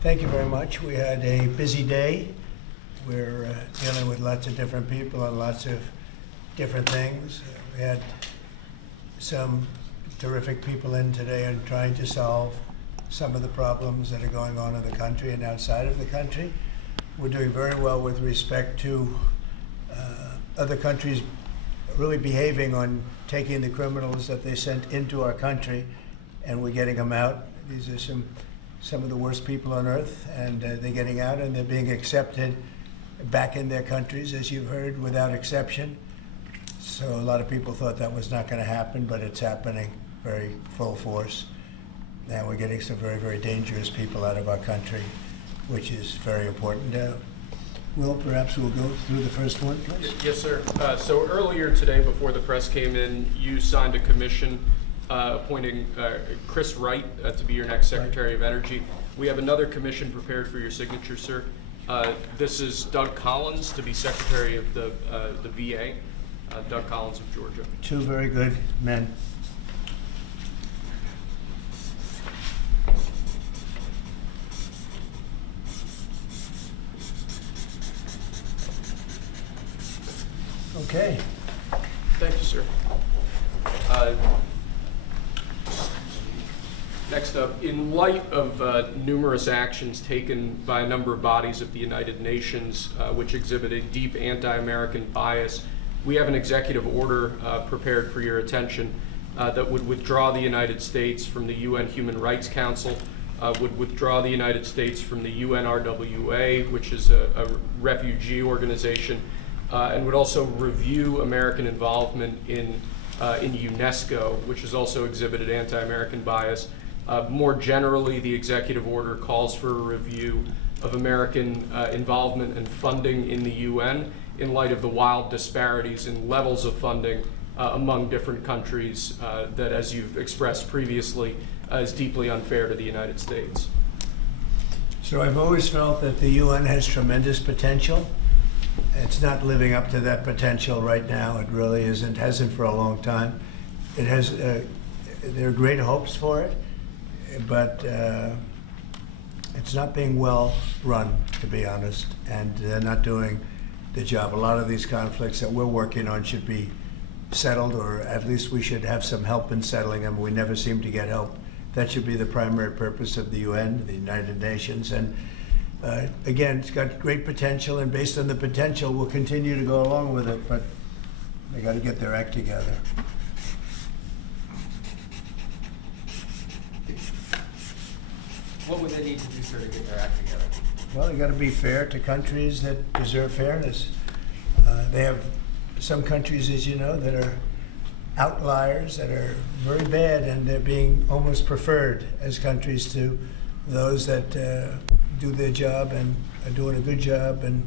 Thank you very much. We had a busy day. We're dealing with lots of different people on lots of different things. We had some terrific people in today and trying to solve some of the problems that are going on in the country and outside of the country. We're doing very well with respect to other countries really behaving on taking the criminals that they sent into our country, and we're getting them out. These are some of the worst people on earth, and they're getting out and they're being accepted back in their countries, as you've heard, without exception. So a lot of people thought that was not going to happen, but it's happening very full force. And we're getting some very, very dangerous people out of our country, which is very important. Will, perhaps we'll go through the first one, please. Yes, sir. So earlier today, before the press came in, you signed a commission appointing Chris Wright to be your next Secretary of Energy. We have another commission prepared for your signature, sir. This is Doug Collins to be Secretary of the VA. Doug Collins of Georgia. Two very good men. Okay. Thank you, sir. Next up, in light of numerous actions taken by a number of bodies of the United Nations which exhibit a deep anti-American bias, we have an executive order prepared for your attention that would withdraw the United States from the UN Human Rights Council, would withdraw the United States from the UNRWA, which is a refugee organization, and would also review American involvement in UNESCO, which has also exhibited anti-American bias. More generally, the executive order calls for a review of American involvement and funding in the UN in light of the wild disparities in levels of funding among different countries that, as you've expressed previously, is deeply unfair to the United States. So I've always felt that the UN has tremendous potential. It's not living up to that potential right now. It really isn't, hasn't for a long time. It has, there are great hopes for it, but it's not being well run, to be honest, and they're not doing the job. A lot of these conflicts that we're working on should be settled, or at least we should have some help in settling them. We never seem to get help. That should be the primary purpose of the UN, the United Nations, and again, it's got great potential, and based on the potential, we'll continue to go along with it, but they got to get their act together. What would they need to do, sir, to get their act together? Well, you got to be fair to countries that deserve fairness. They have some countries, as you know, that are outliers, that are very bad, and they're being almost preferred as countries to those that do their job and are doing a good job, and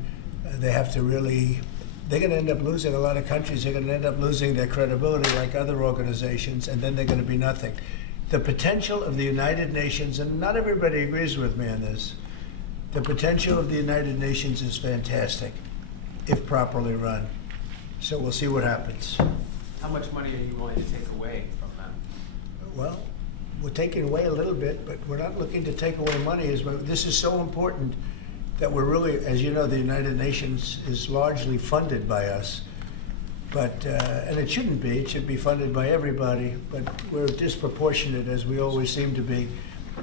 they have to really, they're going to end up losing, a lot of countries are going to end up losing their credibility like other organizations, and then they're going to be nothing. The potential of the United Nations, and not everybody agrees with me on this, the potential of the United Nations is fantastic if properly run. So we'll see what happens. How much money are you willing to take away from them? Well, we're taking away a little bit, but we're not looking to take away money. This is so important that we're really, as you know, the United Nations is largely funded by us. But, and it shouldn't be, it should be funded by everybody, but we're disproportionate, as we always seem to be.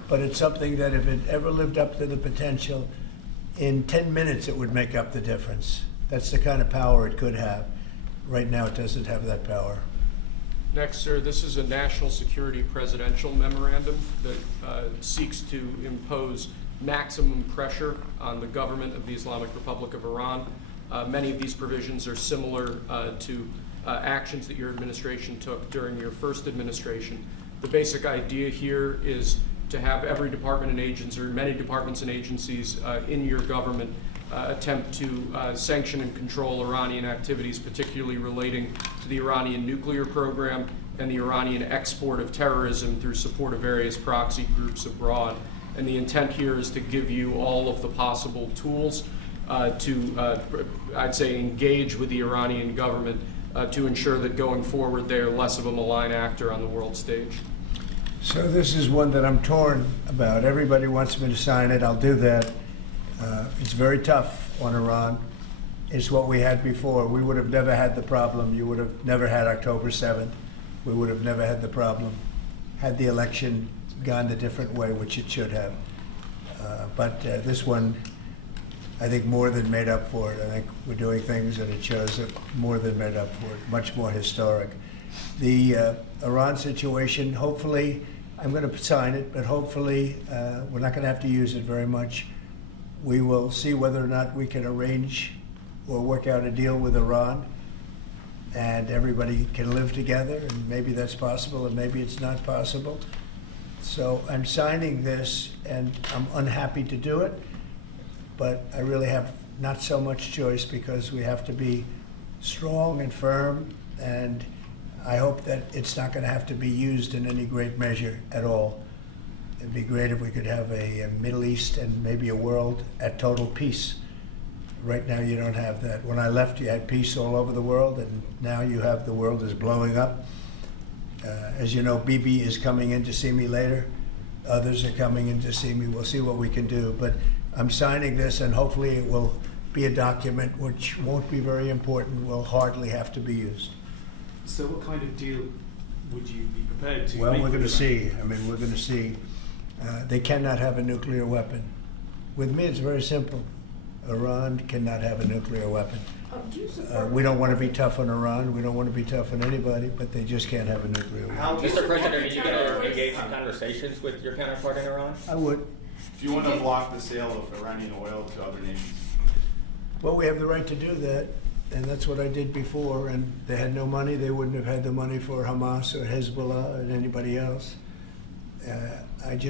But it's something that if it ever lived up to the potential, in 10 minutes it would make up the difference. That's the kind of power it could have. Right now it doesn't have that power. Next, sir, this is a national security presidential memorandum that seeks to impose maximum pressure on the government of the Islamic Republic of Iran. Many of these provisions are similar to actions that your administration took during your first administration. The basic idea here is to have every department and agency, or many departments and agencies in your government attempt to sanction and control Iranian activities, particularly relating to the Iranian nuclear program and the Iranian export of terrorism through support of various proxy groups abroad. And the intent here is to give you all of the possible tools to, I'd say, engage with the Iranian government to ensure that going forward they're less of a malign actor on the world stage. So this is one that I'm torn about. Everybody wants me to sign it. I'll do that. It's very tough on Iran. It's what we had before. We would have never had the problem. You would have never had October 7th. We would have never had the problem had the election gone a different way, which it should have. But this one, I think, more than made up for it. I think we're doing things that it shows that more than made up for it, much more historic. The Iran situation, hopefully, I'm going to sign it, but hopefully we're not going to have to use it very much. We will see whether or not we can arrange or work out a deal with Iran and everybody can live together, and maybe that's possible and maybe it's not possible. So I'm signing this and I'm unhappy to do it, but I really have not so much choice because we have to be strong and firm, and I hope that it's not going to have to be used in any great measure at all. It'd be great if we could have a Middle East and maybe a world at total peace. Right now you don't have that. When I left, you had peace all over the world, and now you have the world is blowing up. As you know, Bibi is coming in to see me later. Others are coming in to see me. We'll see what we can do. But I'm signing this, and hopefully it will be a document which won't be very important, will hardly have to be used. So what kind of deal would you be prepared to Well, make we're going to with see. I mean, we're going to see. They cannot have a nuclear weapon. With me, it's very simple. Iran cannot have a nuclear weapon. Do you support We don't want to be tough on Iran. We don't want to be tough on anybody, but they just can't have a nuclear weapon. do you Mr. support President, are the you going to terrorists? engage in conversations with your counterpart in Iran? I would. Do you want to block the sale of Iranian oil to other nations? Well, we have the right to do that, and that's what I did before, and they had no money. They wouldn't have had the money for Hamas or Hezbollah and anybody else. It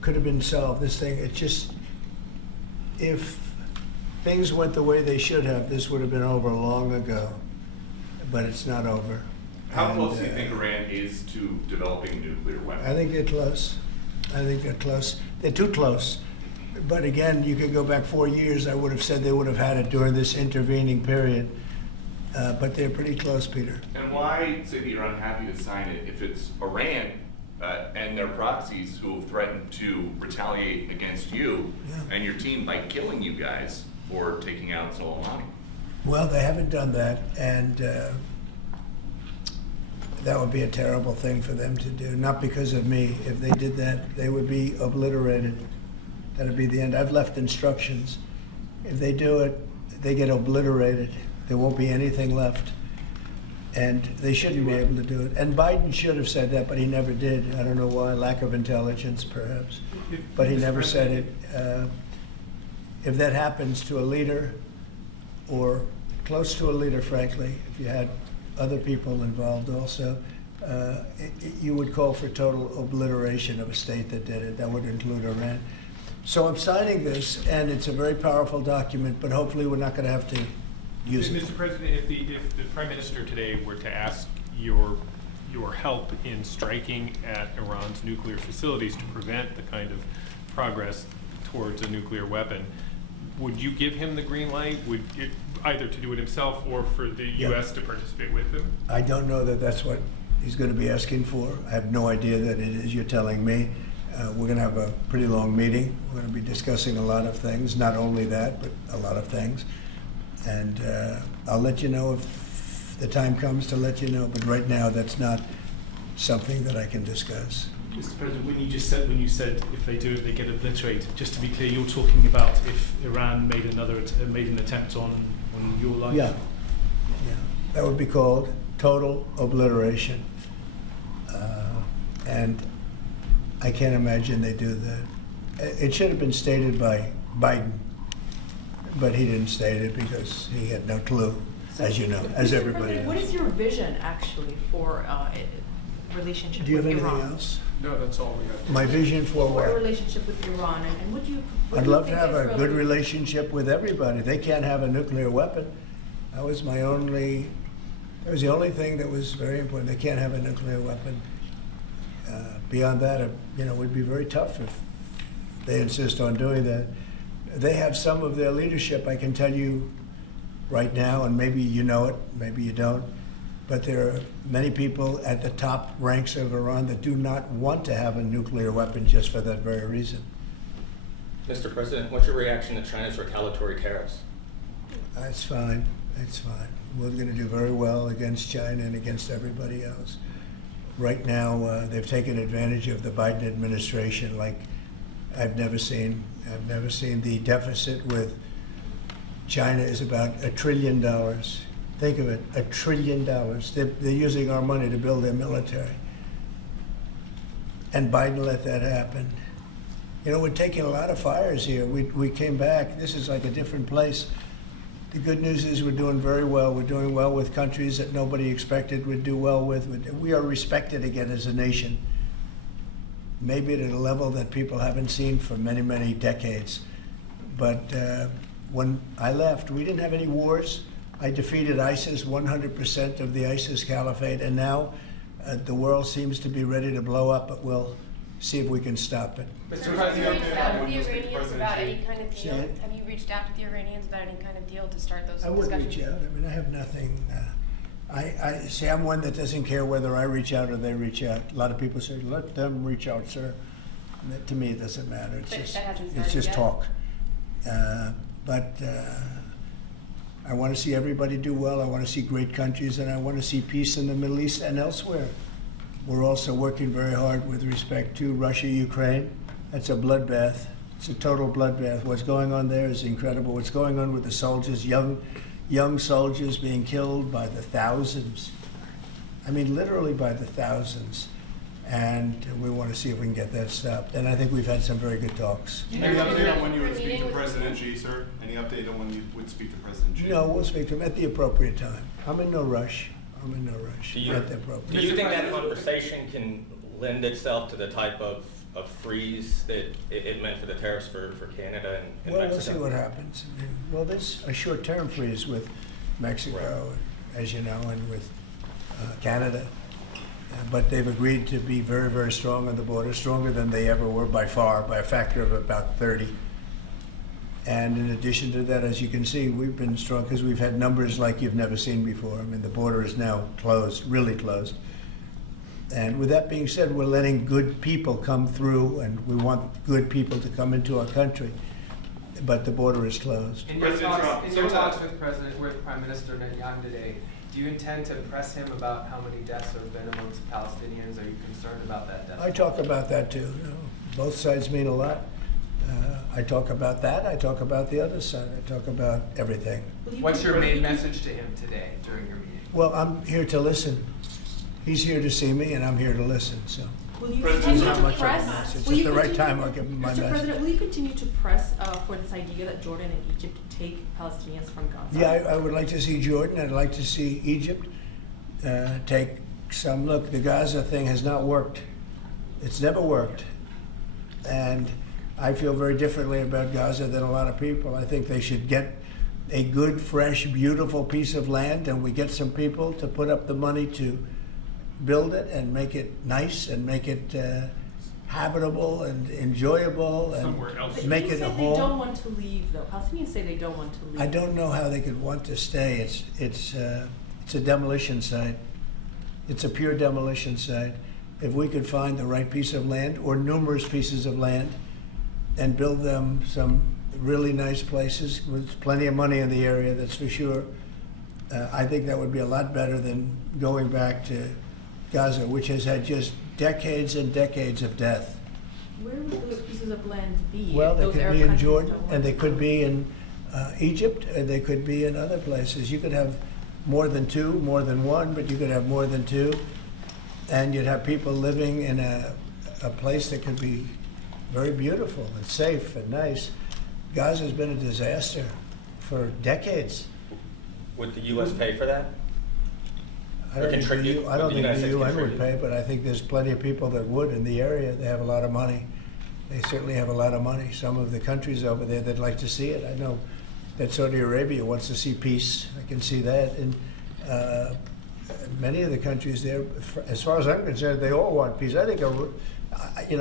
could have been solved. This thing, if things went the way they should have, this would have been over long ago, but it's not over. How And, close do you think Iran is to developing a nuclear weapon? I think they're close. I think they're close. They're too close. But again, you could go back 4 years, I would have said they would have had it during this intervening period. But they're pretty close, Peter. And why say that you're unhappy to sign it if it's Iran and their proxies who have threatened to retaliate against you and your team by killing you guys for taking out Soleimani? Well, they haven't done that, and that would be a terrible thing for them to do. Not because of me. If they did that, they would be obliterated. That'd be the end. I've left instructions. If they do it, they get obliterated. There won't be anything left. And they shouldn't be able to do it. And Biden should have said that, but he never did. I don't know why. Lack of intelligence, perhaps. But he never said it. If that happens to a leader, or close to a leader, frankly, if you had other people involved also, you would call for total obliteration of a state that did it. That would include Iran. So I'm signing this, and it's a very powerful document, but hopefully we're not going to have to use it. Mr. President, if the Prime Minister today were to ask your help in striking at Iran's nuclear facilities to prevent the kind of progress towards a nuclear weapon, would you give him the green light? Would it, either to do it himself or for the U.S. to participate with him? I don't know that that's what he's going to be asking for. I have no idea that it is. You're telling me. We're going to have a pretty long meeting. We're going to be discussing a lot of things, not only that, but a lot of things. And I'll let you know if the time comes to let you know, but right now that's not something that I can discuss. Mr. President, when you said if they do it, they get obliterated. Just to be clear, you're talking about if Iran made an attempt on your life. Yeah, that would be called total obliteration. And I can't imagine they do that. It should have been stated by Biden, but he didn't state it because he had no clue, as you know, as Mr. everybody President, what knows. is your vision actually for relationship Do you have with anything Iran? else? No, that's all we got. My vision for For a what? relationship with Iran, and what do you? what I'd do you love to think have a Israel good would- relationship with everybody. They can't have a nuclear weapon. That was the only thing that was very important. They can't have a nuclear weapon. Beyond that, it would be very tough if they insist on doing that. They have some of their leadership, I can tell you right now, and maybe you know it, maybe you don't. But there are many people at the top ranks of Iran that do not want to have a nuclear weapon just for that very reason. Mr. President, what's your reaction to China's retaliatory tariffs? That's fine. That's fine. We're going to do very well against China and against everybody else. Right now, they've taken advantage of the Biden administration like I've never seen. I've never seen. The deficit with China is about $1 trillion. Think of it, $1 trillion. They're using our money to build their military. And Biden let that happen. You know, we're taking a lot of fires here. We came back. This is like a different place. The good news is we're doing very well. We're doing well with countries that nobody expected we'd do well with. We are respected again as a nation, maybe at a level that people haven't seen for many, many decades. But when I left, we didn't have any wars. I defeated ISIS, 100% of the ISIS caliphate, and now the world seems to be ready to blow up, but we'll see if we can stop it. Mr. Have you President, reached out to the Iranians about any kind of Say deal? it. Have you reached out to the Iranians about any kind of deal to start those I would discussions? reach out. I mean, I have nothing. I see. I'm one that doesn't care whether I reach out or they reach out. A lot of people say, "Let them reach out, sir." And that, to me, it doesn't matter. It's But just that hasn't it's started just yet? talk. But I want to see everybody do well. I want to see great countries, and I want to see peace in the Middle East and elsewhere. We're also working very hard with respect to Russia, Ukraine. That's a bloodbath. It's a total bloodbath. What's going on there is incredible. What's going on with the soldiers, young soldiers being killed by the thousands. I mean, literally by the thousands. And we want to see if we can get that stopped. And I think we've had some very good talks. Any update on when you would speak to President Xi, sir? Any update on when you would speak to President Xi? No, we'll speak to him at the appropriate time. I'm in no rush. Do you, At the appropriate do you think that conversation can lend itself to the type of freeze that it meant for the tariffs for Canada and Well, Mexico? we'll see what happens. I mean, well, there's a short-term freeze with Mexico, as you know, and with Canada. But they've agreed to be very, very strong on the border, stronger than they ever were by far, by a factor of about 30. And in addition to that, as you can see, we've been strong because we've had numbers like you've never seen before. I mean, the border is now closed, really closed. And with that being said, we're letting good people come through, and we want good people to come into our country. But the border is closed. in your President Trump, talks, in your so- talks with Prime Minister Netanyahu today, do you intend to press him about how many deaths there have been amongst Palestinians? Are you concerned about that death? I talk about that too. You know, both sides mean a lot. I talk about that. I talk about the other side. I talk about everything. What's your main message to him today during your meeting? Well, I'm here to listen. He's here to see me, and I'm here to listen. So, Will you President, continue how to much of a press? message. Will At you the right continue- time, I'll give him my Mr. message. President, will you continue to press for this idea that Jordan and Egypt take Palestinians from Gaza? yeah, I would like to see Jordan. I'd like to see Egypt take some look. The Gaza thing has not worked. It's never worked, and I feel very differently about Gaza than a lot of people. I think they should get a good, fresh, beautiful piece of land, and we get some people to put up the money to build it and make it nice and make it habitable and enjoyable and Somewhere else. But make you it a said they don't home. want to leave, though. Palestinians say they don't want to leave. I don't know how they could want to stay. It's a demolition site. It's a pure demolition site. If we could find the right piece of land or numerous pieces of land and build them some really nice places with plenty of money in the area, that's for sure. I think that would be a lot better than going back to Gaza, which has had just decades and decades of death. Where would those pieces of land be? Well, if they those could Arab be in countries Jordan, don't want and they to could come? be in Egypt, and they could be in other places. You could have more than two, more than one, but you could have more than two. And you'd have people living in a place that could be very beautiful and safe and nice. Gaza's been a disaster for decades. Would the U.S. pay for that? I don't think contribute? I don't Would the think the United States UN would contribute? pay, but I think there's plenty of people that would in the area. They have a lot of money. They certainly have a lot of money. Some of the countries over there, they'd like to see it. I know that Saudi Arabia wants to see peace. I can see that. And many of the countries there, as far as I'm concerned, they all want peace. I think,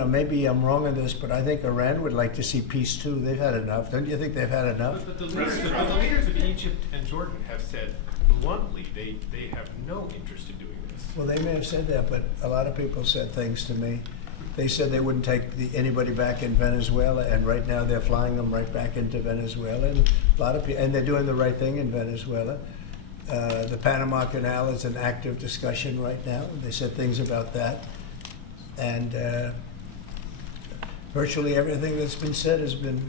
maybe I'm wrong on this, but I think Iran would like to see peace too. They've had enough. Don't you think they've had enough? But the leaders of Egypt and Jordan have said bluntly, they have no interest in doing this. Well, they may have said that, but a lot of people said things to me. They said they wouldn't take anybody back in Venezuela, and right now they're flying them right back into Venezuela. And a lot of people, and they're doing the right thing in Venezuela. The Panama Canal is an active discussion right now. They said things about that, and virtually everything that's been said has been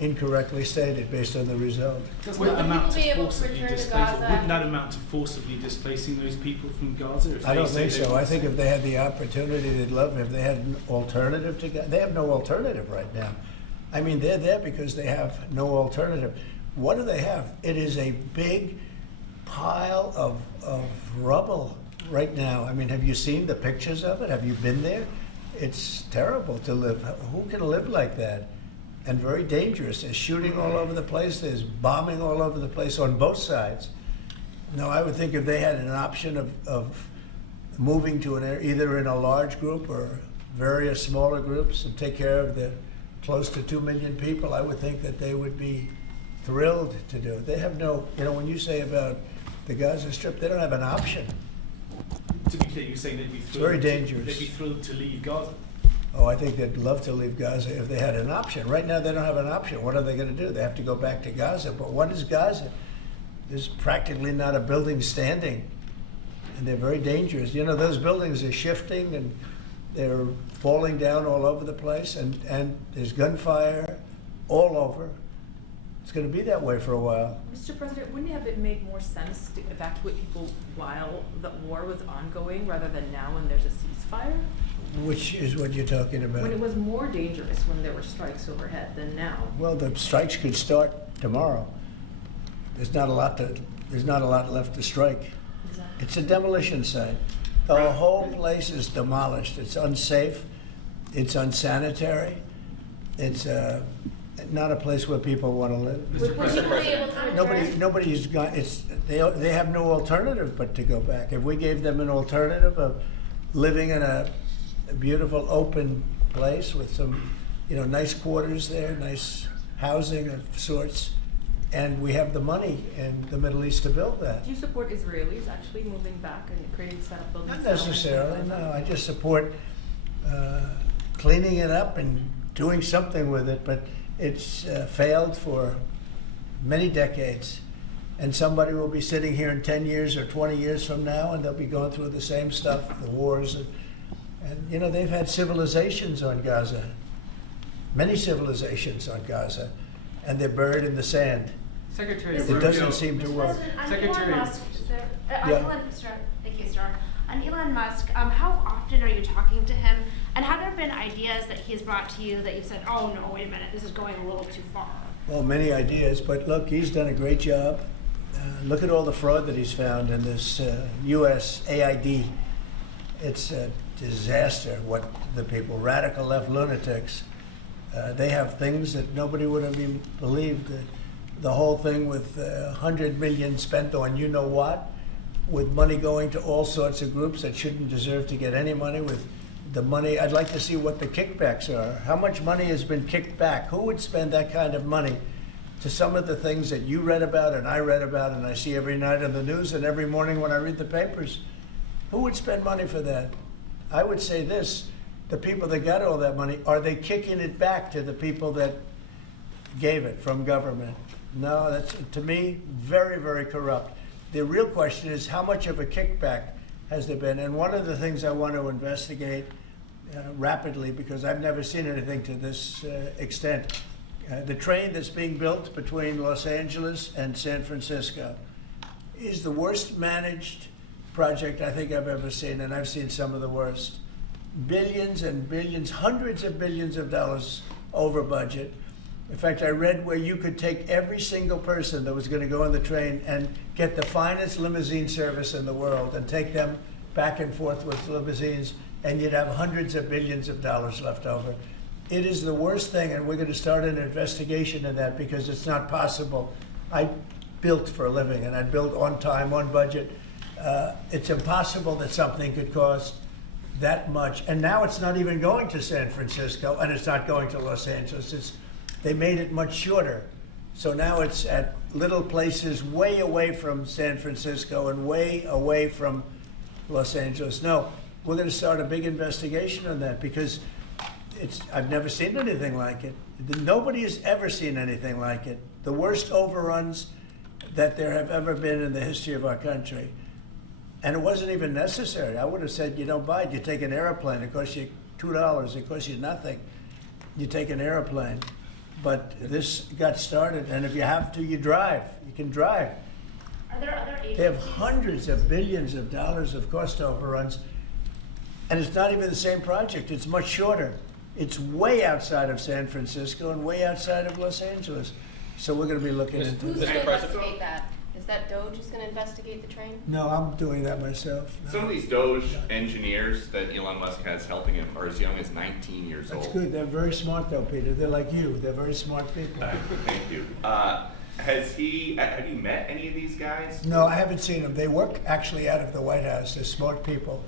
incorrectly stated based on the result. Doesn't that amount to forcibly displacing? Wouldn't that amount to forcibly displacing those people from Gaza? If I don't say think they so. want I to think stay? if they had the opportunity, they'd love it. If they had an alternative to Gaza, they have no alternative right now. I mean, they're there because they have no alternative. What do they have? It is a big pile of rubble right now. I mean, have you seen the pictures of it? Have you been there? It's terrible to live. Who can live like that? And very dangerous. There's shooting all over the place. There's bombing all over the place on both sides. No, I would think if they had an option of moving to either in a large group or various smaller groups and take care of the close to 2 million people, I would think that they would be thrilled to do it. They have no, when you say about the Gaza Strip, they don't have an option. To be clear, you're saying they'd be thrilled. very dangerous. They'd be thrilled to leave Gaza. Oh, I think they'd love to leave Gaza if they had an option. Right now, they don't have an option. What are they going to do? They have to go back to Gaza. But what is Gaza? There's practically not a building standing, and they're very dangerous. Those buildings are shifting, and they're falling down all over the place, and there's gunfire all over. It's going to be that way for a while. Mr. President, wouldn't it have made more sense to evacuate people while the war was ongoing rather than now when there's a ceasefire? Which is what you're talking about. When it was more dangerous when there were strikes overhead than now. Well, the strikes could start tomorrow. There's not a lot left to strike. Exactly. It's a demolition site. The whole place is demolished. It's unsafe. It's unsanitary. It's not a place where people want to live. Would people be able to return? Nobody's got. They have no alternative but to go back. If we gave them an alternative of living in a beautiful open place with some, nice quarters there, nice housing of sorts, and we have the money in the Middle East to build that. Do you support Israelis actually moving back and creating setup buildings? Not necessarily, no. I just support cleaning it up and doing something with it, but it's failed for many decades. And somebody will be sitting here in 10 years or 20 years from now, and they'll be going through the same stuff, the wars. And they've had civilizations on Gaza, many civilizations on Gaza, and they're buried in the sand. Secretary It doesn't seem to work. Secretary. Elon Musk, Yeah. thank you, sir. On Elon Musk, how often are you talking to him? And have there been ideas that he's brought to you that you've said, oh no, wait a minute, this is going a little too far? Well, many ideas, but look, he's done a great job. Look at all the fraud that he's found in this U.S. AID. It's a disaster what the people, radical left lunatics, they have things that nobody would have even believed. The whole thing with $100 million spent on you-know-what, with money going to all sorts of groups that shouldn't deserve to get any money, with the money. I'd like to see what the kickbacks are. How much money has been kicked back? Who would spend that kind of money to some of the things that you read about and I read about and I see every night on the news and every morning when I read the papers? Who would spend money for that? I would say this, the people that got all that money, are they kicking it back to the people that gave it from government? No, that's, to me, very, very corrupt. The real question is, how much of a kickback has there been? And one of the things I want to investigate rapidly, because I've never seen anything to this extent, the train that's being built between Los Angeles and San Francisco is the worst managed project I think I've ever seen, and I've seen some of the worst. Billions and billions, hundreds of billions of dollars over budget. In fact, I read where you could take every single person that was going to go on the train and get the finest limousine service in the world and take them back and forth with limousines, and you'd have hundreds of billions of dollars left over. It is the worst thing, and we're going to start an investigation in that because it's not possible. I built for a living, and I built on time, on budget. It's impossible that something could cost that much. And now it's not even going to San Francisco, and it's not going to Los Angeles. They made it much shorter. So now it's at little places way away from San Francisco and way away from Los Angeles. No, we're going to start a big investigation on that because I've never seen anything like it. Nobody has ever seen anything like it. The worst overruns that there have ever been in the history of our country. And it wasn't even necessary. I would have said, you don't buy it. You take an airplane. It costs you $2. It costs you nothing. You take an airplane. But this got started, and if you have to, you drive. You can drive. Are there other agencies? They have hundreds of billions of dollars of cost overruns, and it's not even the same project. It's much shorter. It's way outside of San Francisco and way outside of Los Angeles. So we're going to be looking into Who's this. going to investigate that? Is that Doge who's going to investigate the train? No, I'm doing that myself. No. Some of these Doge engineers that Elon Musk has helping him are as young as 19 years That's old. good. They're very smart, though, Peter. They're like you. They're very smart people. Thank you. Have you met any of these guys? No, I haven't seen them. They work actually out of the White House. They're smart people.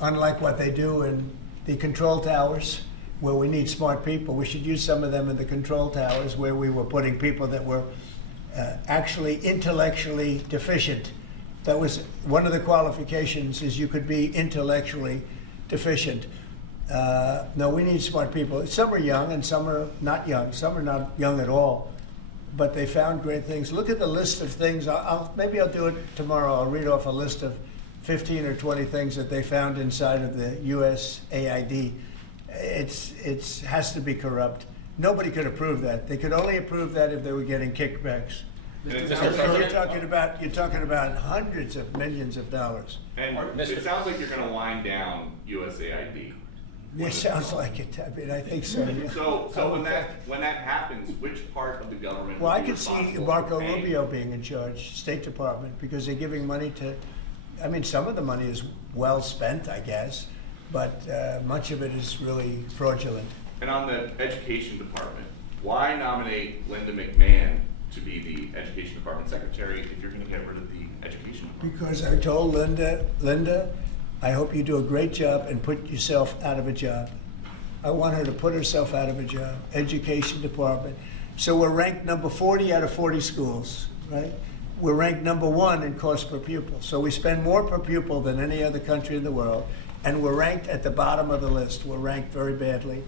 Unlike what they do in the control towers, where we need smart people, we should use some of them in the control towers where we were putting people that were actually intellectually deficient. That was one of the qualifications, is you could be intellectually deficient. No, we need smart people. Some are young and some are not young. Some are not young at all, but they found great things. Look at the list of things. Maybe I'll do it tomorrow. I'll read off a list of 15 or 20 things that they found inside of the USAID. It has to be corrupt. Nobody could approve that. They could only approve that if they were getting kickbacks. You're talking about hundreds of millions of dollars. And it sounds like you're going to wind down USAID. It sounds like it. I mean, I think so. Yeah. So when that happens, which part of the government? Well, I will be could see responsible Marco for paying? Rubio being in charge, State Department, because they're giving money to. I mean, some of the money is well spent, I guess, but much of it is really fraudulent. And on the education department, why nominate Linda McMahon to be the education department secretary if you're going to get rid of the education department? Because I told Linda, I hope you do a great job and put yourself out of a job. I want her to put herself out of a job. Education department. So we're ranked number 40 out of 40 schools, right? We're ranked number 1 in cost per pupil. So we spend more per pupil than any other country in the world. And we're ranked at the bottom of the list. We're ranked very badly.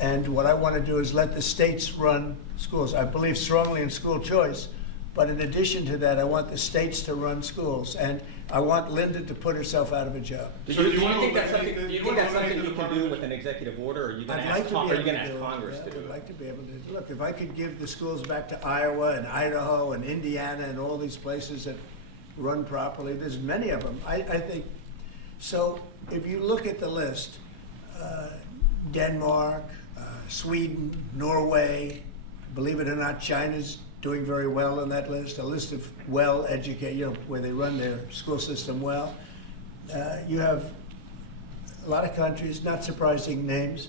And what I want to do is let the states run schools. I believe strongly in school choice, but in addition to that, I want the states to run schools, and I want Linda to put herself out of a job. Do you think that's something you can do with an executive order, or are you going to ask Congress to do it? I'd like to be able to. Look, if I could give the schools back to Iowa and Idaho and Indiana and all these places that run properly, there's many of them. I think, so if you look at the list, Denmark, Sweden, Norway, believe it or not, China's doing very well on that list, a list of well-educated, where they run their school system well. You have a lot of countries, not surprising names.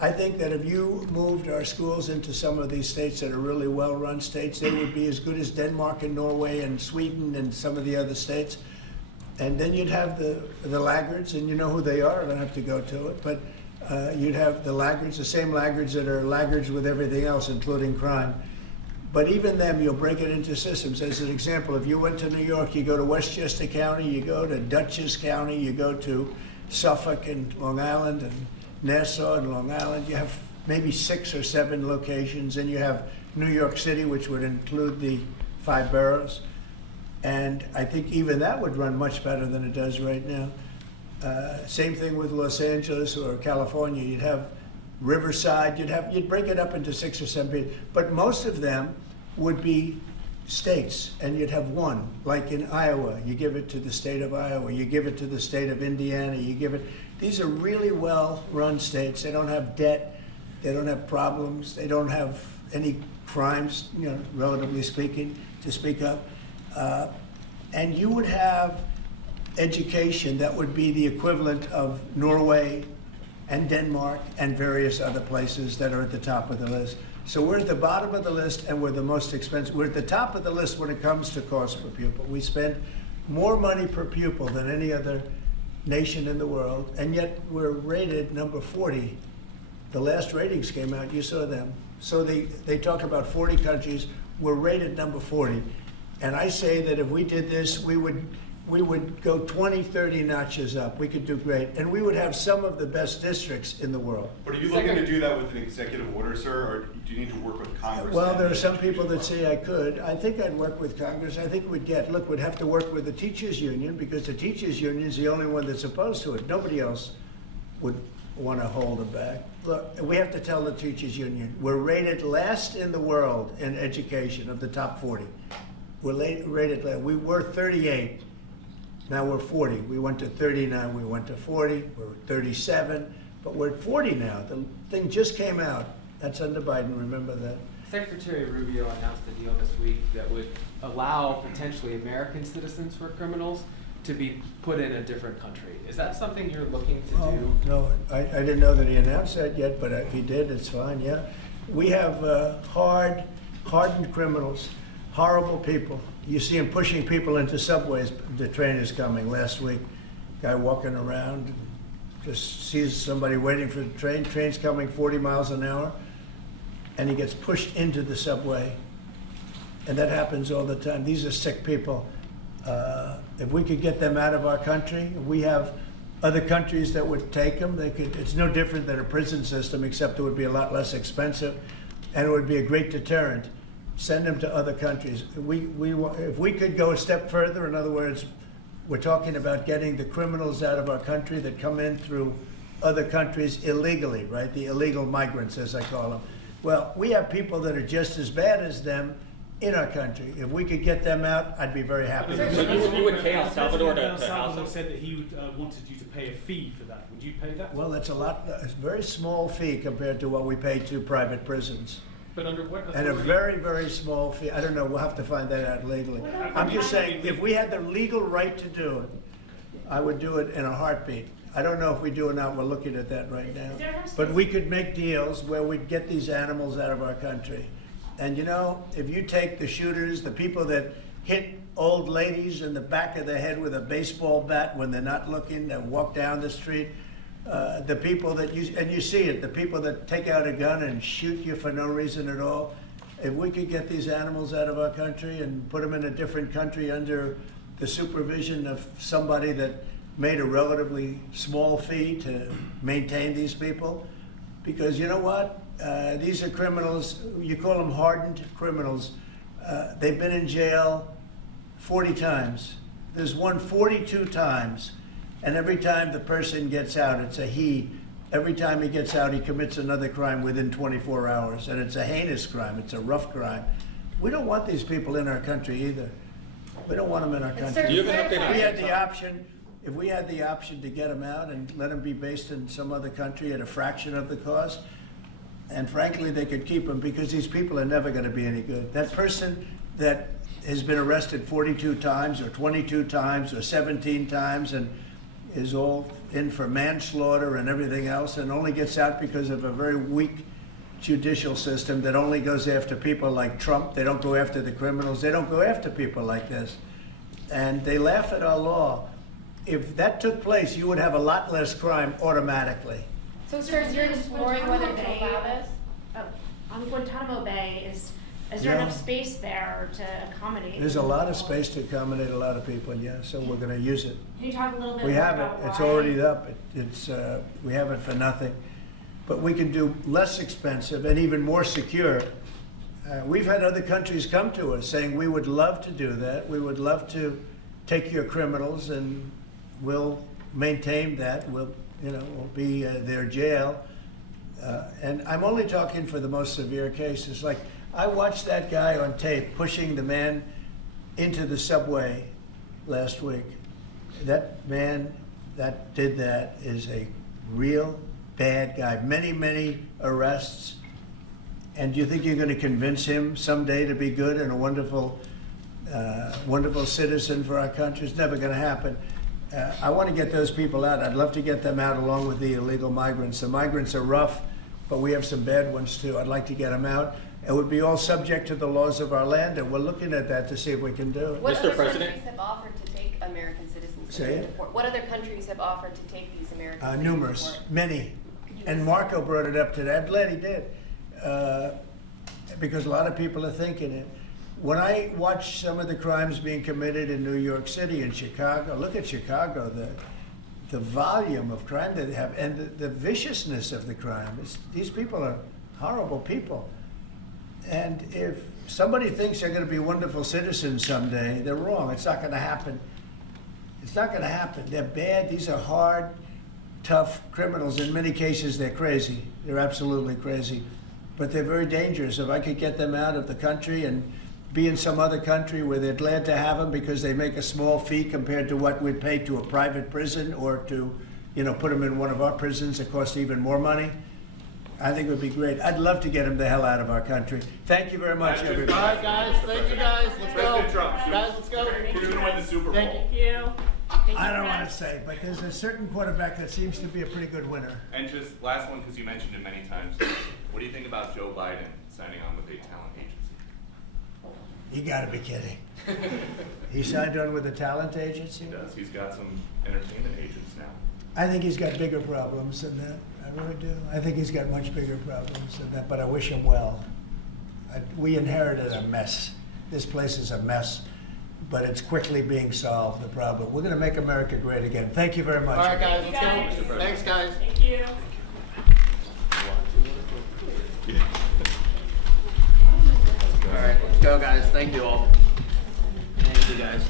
I think that if you moved our schools into some of these states that are really well-run states, they would be as good as Denmark and Norway and Sweden and some of the other states. And then you'd have the laggards, and you know who they are. I don't have to go to it, but you'd have the laggards, the same laggards that are laggards with everything else, including crime. But even them, you'll break it into systems. As an example, if you went to New York, you go to Westchester County, you go to Dutchess County, you go to Suffolk and Long Island and Nassau and Long Island. You have maybe 6 or 7 locations, and you have New York City, which would include the 5 boroughs. And I think even that would run much better than it does right now. Same thing with Los Angeles or California. You'd have Riverside. You'd break it up into 6 or 7, but most of them would be states, and you'd have one. Like in Iowa, you give it to the state of Iowa. You give it to the state of Indiana. You give it. These are really well-run states. They don't have debt. They don't have problems. They don't have any crimes, relatively speaking, to speak of. And you would have education that would be the equivalent of Norway and Denmark and various other places that are at the top of the list. So we're at the bottom of the list, and we're the most expensive. We're at the top of the list when it comes to cost per pupil. We spend more money per pupil than any other nation in the world, and yet we're rated number 40. The last ratings came out, you saw them. So they talk about 40 countries. we're rated number 40. And I say that if we did this, we would go 20, 30 notches up. We could do great. And we would have some of the best districts in the world. But are you looking to do that with an executive order, sir, or do you need to work with Congress? Well, there are some people that say I could. I think I'd work with Congress. I think we'd have to work with the teachers union, because the teachers union is the only one that's opposed to it. Nobody else would want to hold it back. Look, we have to tell the teachers union, we're rated last in the world in education of the top 40. We're rated last. We were 38. Now we're 40. We went to 39. We went to 40. We're 37. But we're at 40 now. The thing just came out. That's under Biden. Remember that. Secretary Rubio announced a deal this week that would allow potentially American citizens for criminals to be put in a different country. Is that something you're looking to do? No, I didn't know that he announced that yet, but if he did, it's fine, yeah. We have hardened criminals, horrible people. You see them pushing people into subways. The train is coming last week. Guy walking around, just sees somebody waiting for the train. Train's coming 40 miles an hour, and he gets pushed into the subway. And that happens all the time. These are sick people. If we could get them out of our country, we have other countries that would take them. It's no different than a prison system, except it would be a lot less expensive, and it would be a great deterrent. Send them to other countries. If we could go a step further, in other words, we're talking about getting the criminals out of our country that come in through other countries illegally, right? The illegal migrants, as I call them. Well, we have people that are just as bad as them in our country. If we could get them out, I'd be very happy. So you would pay El Salvador to house them? Said that he wanted you to pay a fee for that. Would you pay that? Well, it's a very small fee compared to what we pay to private prisons. But under what authority? And a very, very small fee. I don't know, we'll have to find that out legally. I'm just saying, if we had the legal right to do it, I would do it in a heartbeat. I don't know if we do or not, we're looking at that right now. But we could make deals where we'd get these animals out of our country. And you know, if you take the shooters, the people that hit old ladies in the back of the head with a baseball bat when they're not looking and walk down the street, the people that you see it, the people that take out a gun and shoot you for no reason at all, if we could get these animals out of our country and put them in a different country under the supervision of somebody that made a relatively small fee to maintain these people, because you know what? These are criminals, you call them hardened criminals. They've been in jail 40 times. There's one 42 times. And every time the person gets out, it's a he. Every time he gets out, he commits another crime within 24 hours. And it's a heinous crime. It's a rough crime. We don't want these people in our country either. We don't want them in our country. Do you have an update on If we had the option to get them out and let them be based in some other country at a fraction of the cost, and frankly, they could keep them, because these people are never going to be any good. That person that has been arrested 42 times or 22 times or 17 times and is all in for manslaughter and everything else, and only gets out because of a very weak judicial system that only goes after people like Trump. They don't go after the criminals. They don't go after people like this. And they laugh at our law. If that took place, you would have a lot less crime automatically. So, sir, you're exploring whether to allow this? On Guantanamo Bay, is there enough space there to accommodate? There's a lot of space to accommodate a lot of people, yeah, so we're going to use it. Can you talk a little bit We more have it. about It's why? already up. We have it for nothing. But we can do less expensive and even more secure. We've had other countries come to us saying, we would love to do that. We would love to take your criminals and we'll maintain that. We'll be their jail. And I'm only talking for the most severe cases. Like, I watched that guy on tape pushing the man into the subway last week. That man that did that is a real bad guy. Many, many arrests. And do you think you're going to convince him someday to be good and a wonderful, wonderful citizen for our country? It's never going to happen. I want to get those people out. I'd love to get them out along with the illegal migrants. The migrants are rough, but we have some bad ones too. I'd like to get them out. It would be all subject to the laws of our land, and we're looking at that to see if we can do it. What other countries have offered to take American citizens? Say it? What other countries have offered to take these American citizens? Numerous, many. And Marco brought it up today. I'm glad he did, because a lot of people are thinking it. When I watch some of the crimes being committed in New York City and Chicago, look at Chicago, the volume of crime that they have and the viciousness of the crime. These people are horrible people. And if somebody thinks they're going to be wonderful citizens someday, they're wrong. It's not going to happen. It's not going to happen. They're bad. These are hard, tough criminals. In many cases, they're crazy. They're absolutely crazy. But they're very dangerous. If I could get them out of the country and be in some other country where they're glad to have them because they make a small fee compared to what we'd pay to a private prison or to, put them in one of our prisons that cost even more money, I think it would be great. I'd love to get them the hell out of our country. Thank you very much, everybody. All right, guys. Thank you, guys. Let's go. President Trump, Guys, let's go. Who's going to win the Super Bowl? Thank you. I don't want to say, but there's a certain quarterback that seems to be a pretty good winner. And just last one, because you mentioned it many times. What do you think about Joe Biden signing on with a talent agency? You got to be kidding. He signed on with a talent agency? He does. He's got some entertainment agents now. I think he's got bigger problems than that. I really do. I think he's got much bigger problems than that, but I wish him well. We inherited a mess. This place is a mess, but it's quickly being solved, the problem. We're going to make America great again. Thank you very much. All right, guys. Let's go. Thanks, guys. Thank you. All right, let's go, guys. Thank you all.